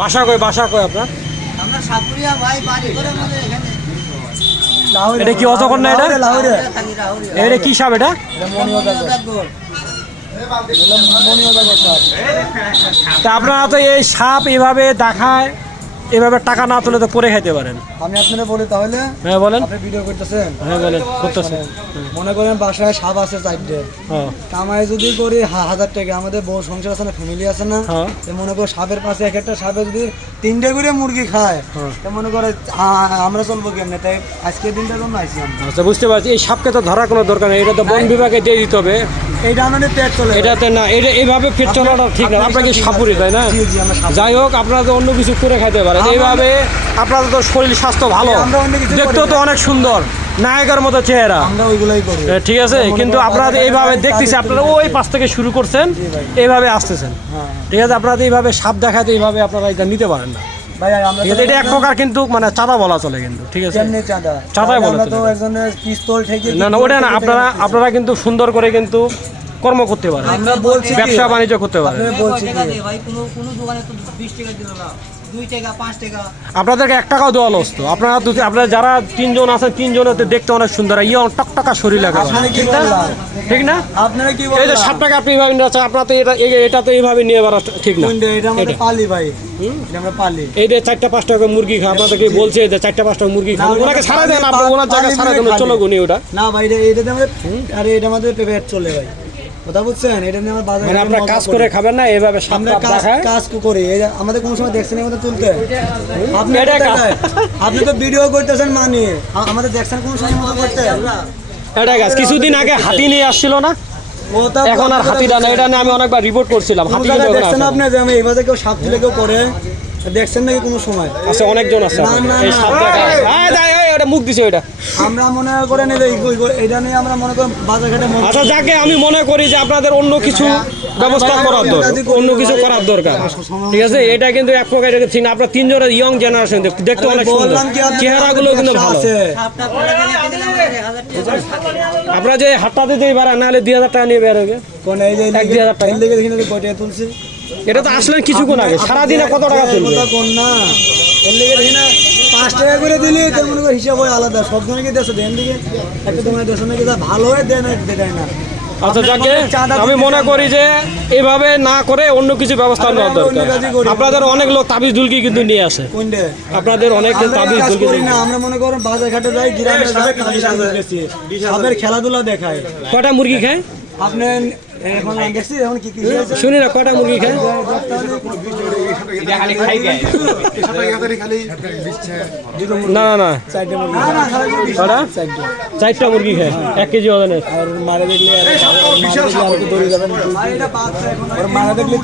বাসা কই আপনার? আমরা সাপুরিয়া ভাই বাড়ি করে আমাদের এখানে। এটা কি অজগর না এটা? এটা কি সাপ এটা? তা আপনারা তো এই সাপ এভাবে দেখায়, এভাবে টাকা না তুলে তো পরে খাইতে পারেন। আমি আপনারা বলি তাহলে। হ্যাঁ বলেন। আপনি ভিডিও করতেছেন? হ্যাঁ বলেন, করতেছেন। মনে করেন বাসায় সাপ আছে 4টে, কামাই যদি করি 1000 টাকা, আমাদের বউ সংসার আছে না, ফ্যামিলি আছে না, মনে করো সাপের পাশে এক একটা সাপে যদি 3টে করে মুরগি খায়, তো মনে করে আমরা চলবো কেমনে? তাই আজকের দিনটার জন্য আইছি আমরা। আচ্ছা, বুঝতে পারছি। এই সাপকে তো ধরার কোনো দরকার নেই, এটা তো বন বিভাগে দিয়ে দিতে হবে। এইটা আমাদের পেট চলে, এটাতে না, এটা এইভাবে পেট চলাটা ঠিক না। আপনাকে সাপুরি তাই না? যাই হোক, আপনারা তো অন্য কিছু করে খাইতে পারেন। এইভাবে আপনাদের তো শরীর স্বাস্থ্য ভালো, দেখতেও তো অনেক সুন্দর, নায়কের মতো চেহারা, আমরা ওইগুলাই করি। ঠিক আছে, কিন্তু আপনারা এইভাবে দেখতেছি, আপনারা ওই পাশ থেকে শুরু করছেন, এইভাবে আসতেছেন। ঠিক আছে, আপনারা এইভাবে সাপ দেখাতে এইভাবে আপনারা এটা নিতে পারেন না। ভাই আমরা এটা এক প্রকার কিন্তু মানে চাঁদা বলা চলে কিন্তু। ঠিক আছে, কেমনে চাঁদা? চাঁদাই বলা আমরা তো চলে। একজনের পিস্তল থেকে না না, ওটা না, আপনারা কিন্তু সুন্দর করে কিন্তু কর্ম করতে পারেন, আমরা বলছি ব্যবসা বাণিজ্য করতে পারেন। বলছি ভাই কোনো দোকানে তো 20 টাকা দিল না, 2 টাকা 5 টাকা। আপনাদেরকে 1 টাকাও দেওয়া লস তো। আপনারা যারা 3 জন আছেন, 3 জনেতে দেখতে অনেক সুন্দর, টকটকা শরীর লাগে, ঠিক না? আপনারা কি এই যে 7 টাকা আপনি এইভাবে নিচ্ছেন, আপনারা তো এটা তো এইভাবে নিয়ে বেড়া ঠিক না। এটা আমরা পালি ভাই, এটা আমরা পালি। এই যে 4-5 টাকা মুরগি খা, আপনাদেরকে বলছে যে 4-5 টাকা মুরগি খান, ওনাকে ছাড়া দেন, আপনি ওনার জায়গায় ছাড়া দেন, চলো গুনি ওটা। না ভাই, এটাতে আমরা, আরে এটা আমাদের পেট চলে ভাই, কথা বুঝছেন? এটা নিয়ে আমরা বাজারে মানে আপনারা কাজ করে খাবেন না, এইভাবে আমরা কাজ করি। আমাদের কোনো সময় দেখছেন আমাদের তুলতে? আপনি তো ভিডিও করতেছেন, মানে আমাদের দেখছেন কোনো সময় মতো করতে? এটা গাছ কিছুদিন আগে হাতি নিয়ে আসছিল না, এখন আর হাতিটা না। এটা নিয়ে আমি অনেকবার রিপোর্ট করছিলাম। হাতি দেখছেন আপনি যে আমি এইভাবে কেউ সাপ তুলে কেউ করে দেখছেন নাকি কোনো সময়? আচ্ছা, অনেকজন আছে এই সাপ দেখা। ওটা মুখ দিছে ওটা। আমরা মনে করেন এটা নিয়ে আমরা মনে করেন বাজার ঘাটে। আচ্ছা, যাকে আমি মনে করি যে আপনাদের অন্য কিছু ব্যবস্থা করার দরকার, অন্য কিছু করার দরকার। ঠিক আছে, এটা কিন্তু এক প্রকার ঠিক না। আপনার 3 জনের ইয়ং জেনারেশন, দেখতে অনেক সুন্দর, চেহারাগুলো কিন্তু ভালো। আপনারা যে হাটটা দিতেই পারেন, নাহলে 2000 টাকা নিয়ে বের হবে। কোন এই যে 1000 টাকা লেগে দেখি না কয়টা তুলছে? এটা তো আসলে কিছুক্ষণ আগে, সারাদিনে কত টাকা তুলবে? কোন না এর লেগে দেখি না 5 টাকা করে দিলি, তো মনে করে হিসাব হয় আলাদা। সব জনকে দেশে দেন দিকে একটা তোমার দেশে নাকি ভালো হয়ে দেয় না। আচ্ছা, যাকে আমি মনে করি যে এভাবে না করে অন্য কিছু ব্যবস্থা নেওয়া দরকার। আপনাদের অনেক লোক তাবিজ দুলকি কিন্তু নিয়ে আসে, আপনাদের অনেক তাবিজ দুলকি না। আমরা মনে করেন বাজার ঘাটে যাই, গ্রামে সাপের খেলাধুলা দেখায়। কয়টা মুরগি খায় আপনি এখন দেখছি এখন কি শুনি না, কয়টা মুরগি খায়? না না না, 4টা মুরগি খায়, 1 কেজি ওজনের। মারা দেখলে